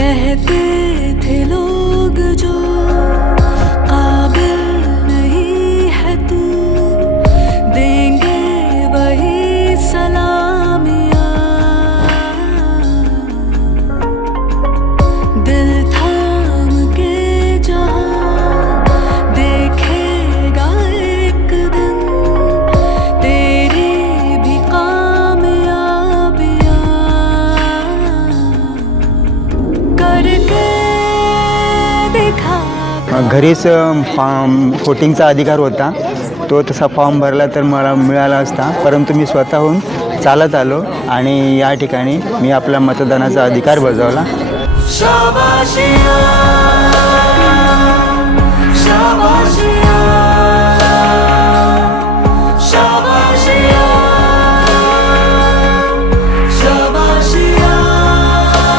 कहते थे लोग जो काबिल नहीं है तू, देंगे वही सलामियाँ। दिल थाम के जहाँ देखेगा एक दिन तेरी भी कामयाबियाँ। करके दिखा घरीच फॉर्म वोटिंगचा अधिकार होता, तो तसा फॉर्म भरला तर मला मिळाला असता, परंतु मी स्वतःहून चालत आलो आणि या ठिकाणी मी आपला मतदानाचा अधिकार बजावला. शाबाशियाँ